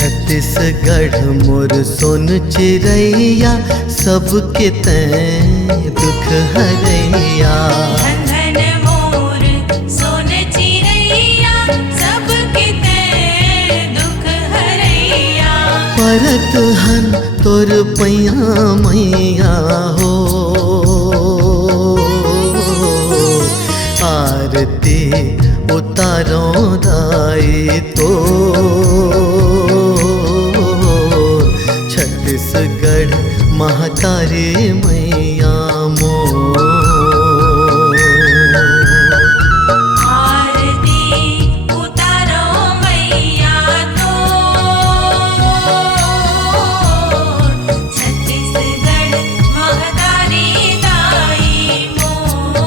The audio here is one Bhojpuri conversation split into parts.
छत्तीसगढ़ मोर सोन चिरैया, सबके तैं दुख हरैया। धन धन मोर सोन चिरैया, सबके तैं दुख हरैया। परत हन तोर पैया मैया हो, आरती उतारो दाई तो छत्तीसगढ़ महातारी मैया मोर। आरती उतारो मैया तोर, छत्तीसगढ़ महतारी दाई मोर।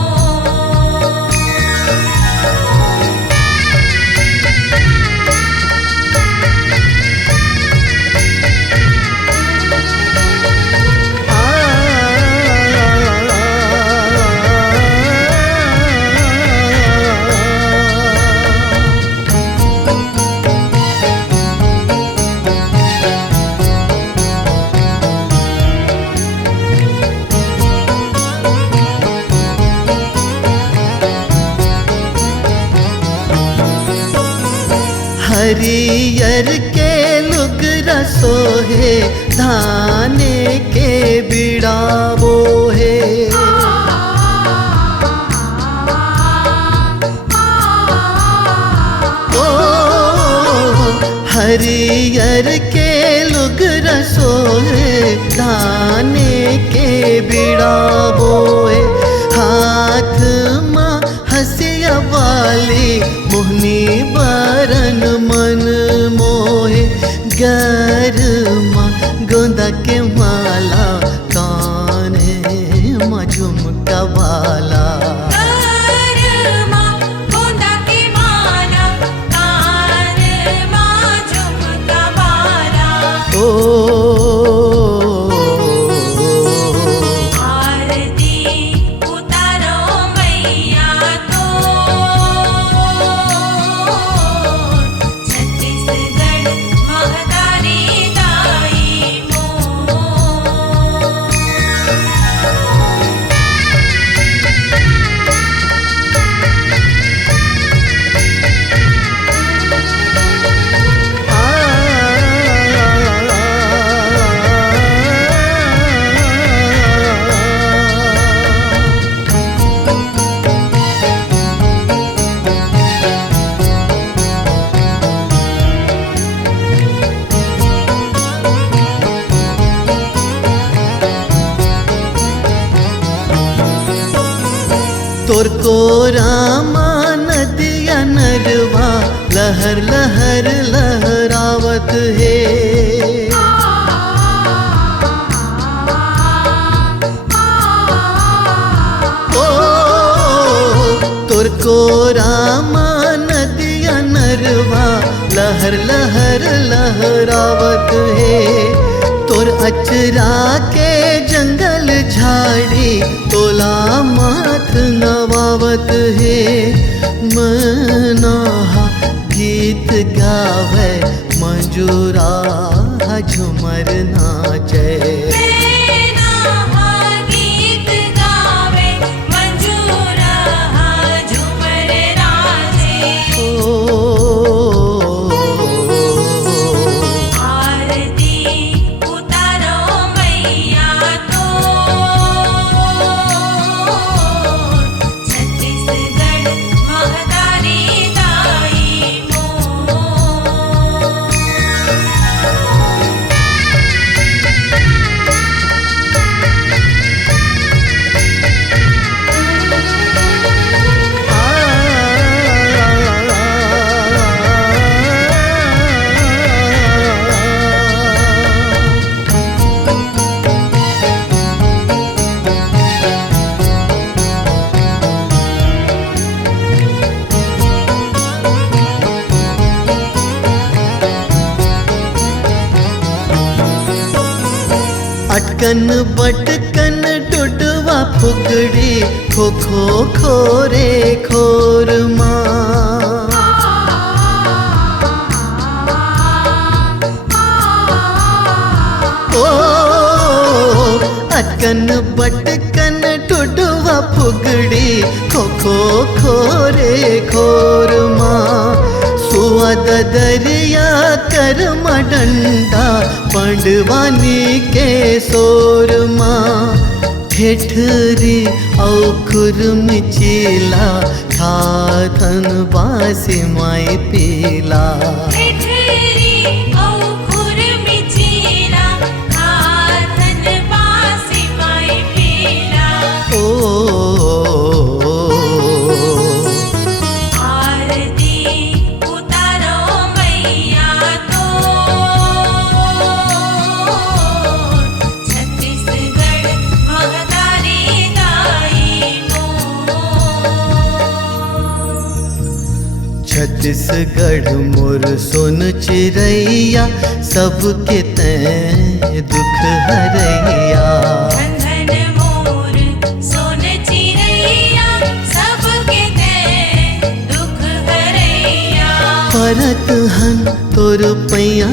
हरियर के लुगरा सोहे, धाने के बिड़ा बोहे। ओ हरियर के लुगरा सोहे, धाने के बिड़ा बोहे। हाथ माँ हसिया वाली, मोहनी बरन मन मोहे। गरमा गोंदा के माला, काने माँ झुमका वाला। गरमा गोंदा के माला, कान माँ झुमका वाला। ओ आरती उतारो मैया तोर, छत्तीसगढ़ महतारी दाई मोर। तोर को रामा नदिया नरवा, लहर लहर लहरावत है। ओ तोर को रामा नदिया नरवा, लहर लहर लहरावत है। तोर अचरा के जंगल झाड़ी, तोला माथ नवावत है। मनाहा गीत गावे, मंजूरा झुमर नाचे। नैना गीत गावे, मंजूरा झूमर नाचे। आरती उतारो मैया तोर, छत्तीसगढ़ महतारी दाई मोर। अटकन बटकन डुडवा फुगड़ी खो खो खोरे खोर माँ। कन बटकन टुडवा फुगड़ी खो खो खोरे खोर माँ सुअद दरिया कर डंडा पंडवानी के सोर माँ ठेठरी औखुर मिचिला खाथन बासी माई पीला ठेठरी औखुर मिचिला खाथन बासी माई पीला ओ आरती उतारो मैया तो छत्तीसगढ़ महतारी दाई छत्तीसगढ़ मोर सोन चिरैया सबके तैं दुख हरैया धन मोर सोन चिरैया सबके दे दुख हरैया परत हन तोर पैया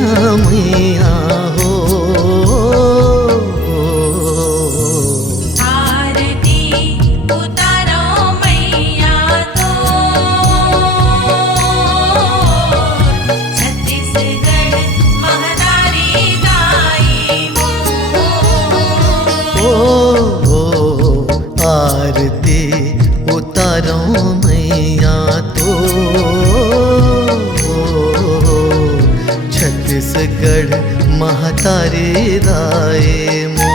मैया हो आरती उतारो मैया तो छत्तीसगढ़ महतारी दाई ओ आरती उतारो मैया तो छत्तीसगढ़ महतारी राय मो